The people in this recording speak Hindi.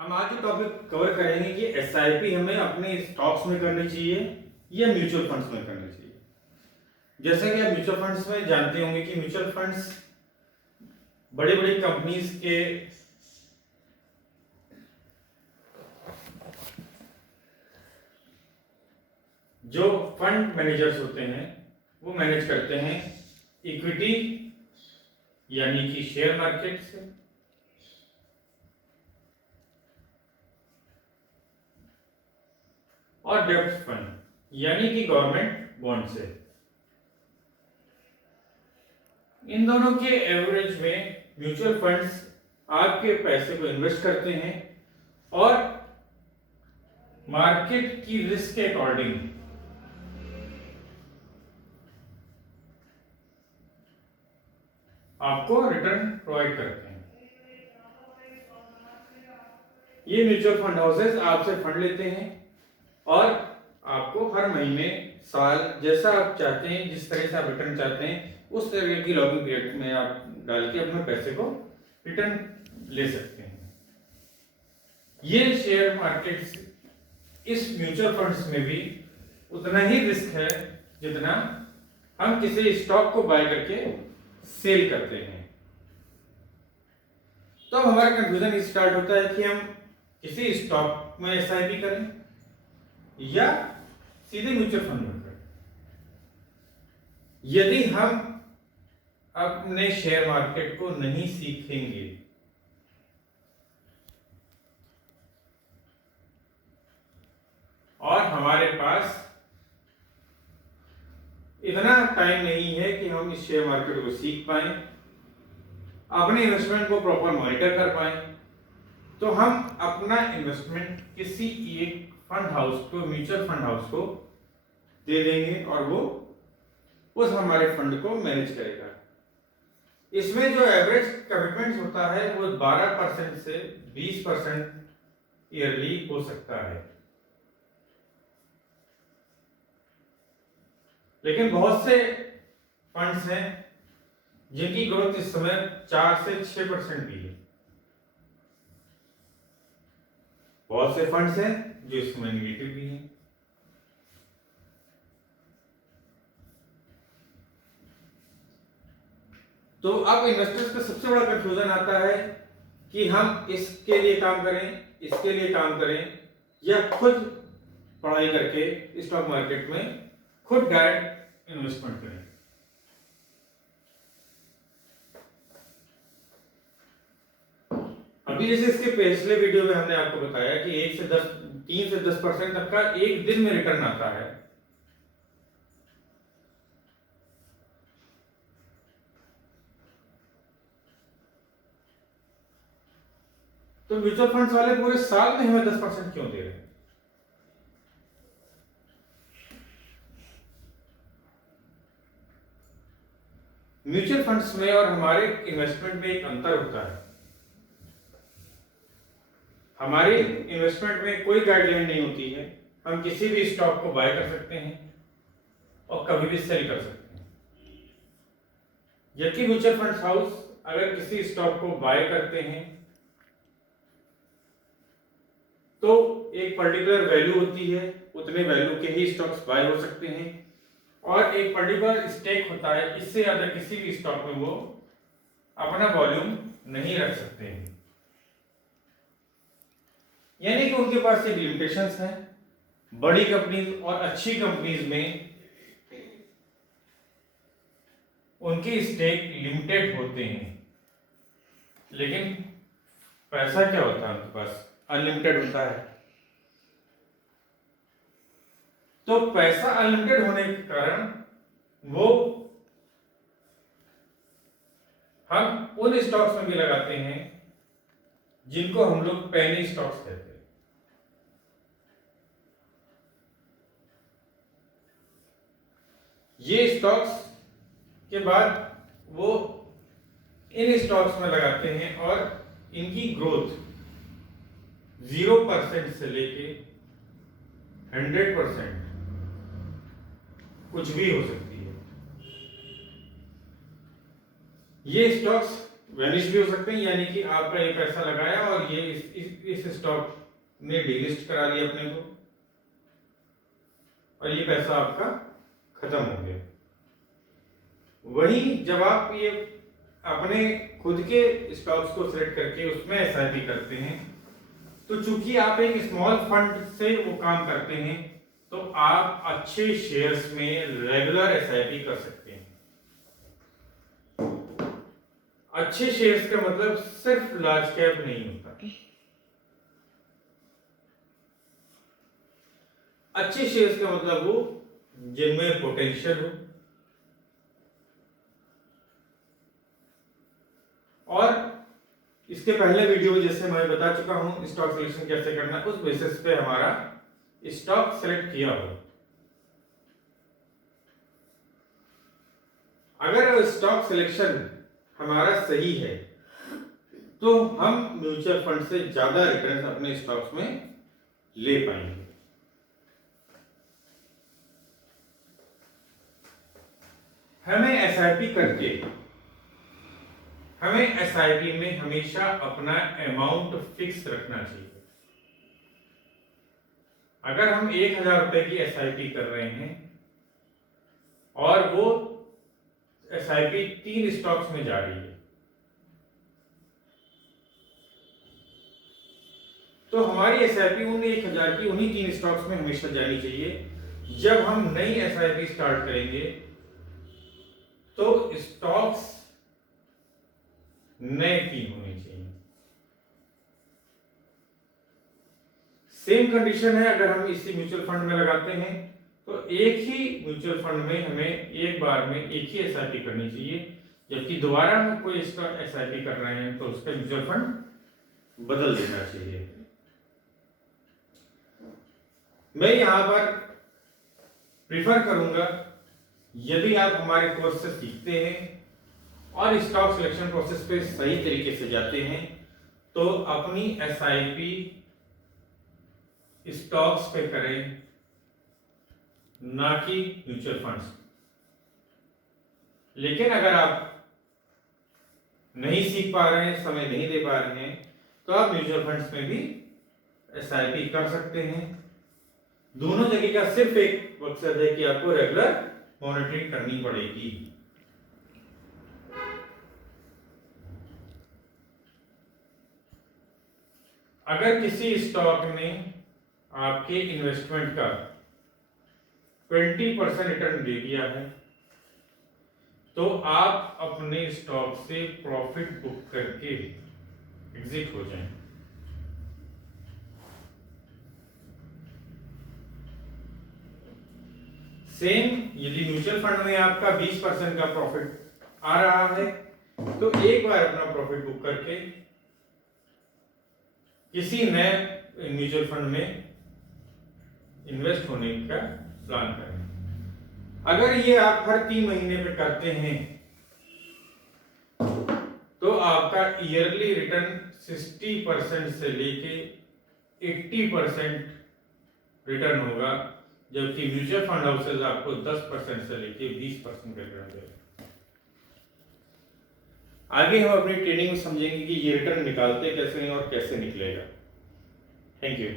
हम आज जो टॉपिक कवर करेंगे कि एसआईपी हमें अपने स्टॉक्स में करनी चाहिए या म्यूचुअल फंड्स में करनी चाहिए। जैसा कि आप म्यूचुअल फंड्स में जानते होंगे कि म्यूचुअल फंड्स बड़ी बड़ी कंपनीज के जो फंड मैनेजर्स होते हैं वो मैनेज करते हैं इक्विटी यानी कि शेयर मार्केट से, और डेब्ट फंड यानी कि गवर्नमेंट बॉन्ड से। इन दोनों के एवरेज में म्यूचुअल फंड्स आपके पैसे को इन्वेस्ट करते हैं और मार्केट की रिस्क के अकॉर्डिंग आपको रिटर्न प्रोवाइड करते हैं। ये म्यूचुअल फंड हाउसेस आपसे फंड लेते हैं और आपको हर महीने, साल, जैसा आप चाहते हैं, जिस तरह से आप रिटर्न चाहते हैं उस तरह की लॉकिंग पीरियड में आप डाल के अपने पैसे को रिटर्न ले सकते हैं। ये शेयर मार्केट, इस म्यूचुअल फंड्स में भी उतना ही रिस्क है जितना हम किसी स्टॉक को बाय करके सेल करते हैं। तो अब हमारा कंफ्यूजन स्टार्ट होता है कि हम किसी स्टॉक में एसआईपी करें या सीधे म्यूचुअल फंड में करें। यदि हम अपने शेयर मार्केट को नहीं सीखेंगे और हमारे पास इतना टाइम नहीं है कि हम इस शेयर मार्केट को सीख पाएं, अपने इन्वेस्टमेंट को प्रॉपर मॉनिटर कर पाएं, तो हम अपना इन्वेस्टमेंट किसी एक फंड हाउस को, म्यूचुअल फंड हाउस को दे देंगे और वो उस हमारे फंड को मैनेज करेगा। इसमें जो एवरेज कमिटमेंट होता है वो 12% से 20% ईयरली हो सकता है, लेकिन बहुत से फंड्स हैं जिनकी ग्रोथ इस समय 4 से 6% भी है। बहुत से फंड्स हैं जो इस समय निगेटिव भी हैं। तो अब इन्वेस्टर्स का सबसे बड़ा कंफ्यूजन आता है कि हम इसके लिए काम करें, इसके लिए काम करें, या खुद पढ़ाई करके स्टॉक मार्केट में खुद डायरेक्ट इन्वेस्टमेंट करें। अभी जैसे इसके पिछले वीडियो में हमने आपको बताया कि 3 से 10% तक का एक दिन में रिटर्न आता है। तो म्यूचुअल फंड्स वाले पूरे साल में हमें 10% क्यों दे रहे हैं? म्यूचुअल फंड्स में और हमारे इन्वेस्टमेंट में एक अंतर होता है। हमारे इन्वेस्टमेंट में कोई गाइडलाइन नहीं होती है, हम किसी भी स्टॉक को बाय कर सकते हैं और कभी भी सेल कर सकते हैं। जबकि म्यूचुअल फंड्स हाउस अगर किसी स्टॉक को बाय करते हैं तो एक पर्टिकुलर वैल्यू होती है, उतने वैल्यू के ही स्टॉक्स बाय हो सकते हैं, और एक पर्टिकुलर स्टेक होता है, इससे ज्यादा किसी भी स्टॉक में वो अपना वॉल्यूम नहीं रख सकते हैं। यानी कि उनके पास एक लिमिटेशंस है। बड़ी कंपनीज और अच्छी कंपनीज में उनके स्टेक लिमिटेड होते हैं, लेकिन पैसा क्या होता है उनके पास? अनलिमिटेड होता है। तो पैसा अनलिमिटेड होने के कारण वो हम उन स्टॉक्स में भी लगाते हैं जिनको हम लोग पेनी स्टॉक्स कहते हैं। ये स्टॉक्स के बाद वो इन स्टॉक्स में लगाते हैं और इनकी ग्रोथ 0% से लेके 100% कुछ भी हो सकती है। ये स्टॉक्स वैनिश भी हो सकते हैं, यानी कि आपका ये पैसा लगाया और ये इस स्टॉक ने डीलिस्ट करा लिया अपने को और ये पैसा आपका खत्म हो गया। वहीं जब आप ये अपने खुद के स्टॉक्स को सिलेक्ट करके उसमें एसआईपी करते हैं, तो चूंकि आप एक स्मॉल फंड से वो काम करते हैं, तो आप अच्छे शेयर्स में रेगुलर एसआईपी कर सकते हैं। अच्छे शेयर्स का मतलब सिर्फ लार्ज कैप नहीं होता। अच्छे शेयर्स का मतलब वो जिनमें पोटेंशियल हो और इसके पहले वीडियो में जैसे मैं बता चुका हूं स्टॉक सिलेक्शन कैसे करना, उस बेसिस पे हमारा स्टॉक सेलेक्ट किया हो। अगर स्टॉक सिलेक्शन हमारा सही है तो हम म्यूचुअल फंड से ज्यादा रिटर्न अपने स्टॉक्स में ले पाएंगे। हमें एसआईपी करके हमें एसआईपी में हमेशा अपना अमाउंट फिक्स रखना चाहिए। अगर हम 1000 रुपए की एसआईपी कर रहे हैं और वो एसआईपी 3 स्टॉक्स में जा रही है, तो हमारी एसआईपी उन 1000 की उन्हीं 3 स्टॉक्स में हमेशा जानी चाहिए। जब हम नई एसआईपी स्टार्ट करेंगे तो स्टॉक्स नए 3 होने चाहिए। सेम कंडीशन है अगर हम इसी म्यूचुअल फंड में लगाते हैं तो एक ही म्यूचुअल फंड में हमें एक बार में एक ही एसआईपी करनी चाहिए, जबकि दोबारा हम कोई इसका एसआईपी कर रहे हैं तो उसका म्यूचुअल फंड बदल देना चाहिए। मैं यहां पर प्रिफर करूंगा, यदि आप हमारे कोर्स से सीखते हैं और स्टॉक सिलेक्शन प्रोसेस पे सही तरीके से जाते हैं, तो अपनी एसआईपी स्टॉक्स पे करें, ना कि म्यूचुअल फंड्स। लेकिन अगर आप नहीं सीख पा रहे हैं, समय नहीं दे पा रहे हैं, तो आप म्यूचुअल फंड्स में भी एसआईपी कर सकते हैं। दोनों जगह का सिर्फ एक मकसद है कि आपको रेगुलर मॉनिटरिंग करनी पड़ेगी। अगर किसी स्टॉक ने आपके इन्वेस्टमेंट का 20% रिटर्न दे दिया है, तो आप अपने स्टॉक से प्रॉफिट बुक करके एग्जिट हो जाएं। सेम यदि म्यूचुअल फंड में आपका 20% का प्रॉफिट आ रहा है, तो एक बार अपना प्रॉफिट बुक करके किसी नए म्यूचुअल फंड में इन्वेस्ट होने का प्लान करें। अगर ये आप हर 3 महीने पे करते हैं तो आपका ईयरली रिटर्न 60% से लेके 80% रिटर्न होगा, जबकि म्यूचुअल फंड हाउसेज आपको 10% से लेके 20% रिटर्न देगा। आगे हम अपनी ट्रेनिंग में समझेंगे कि ये रिटर्न निकालते कैसे हैं और कैसे निकलेगा। Thank you.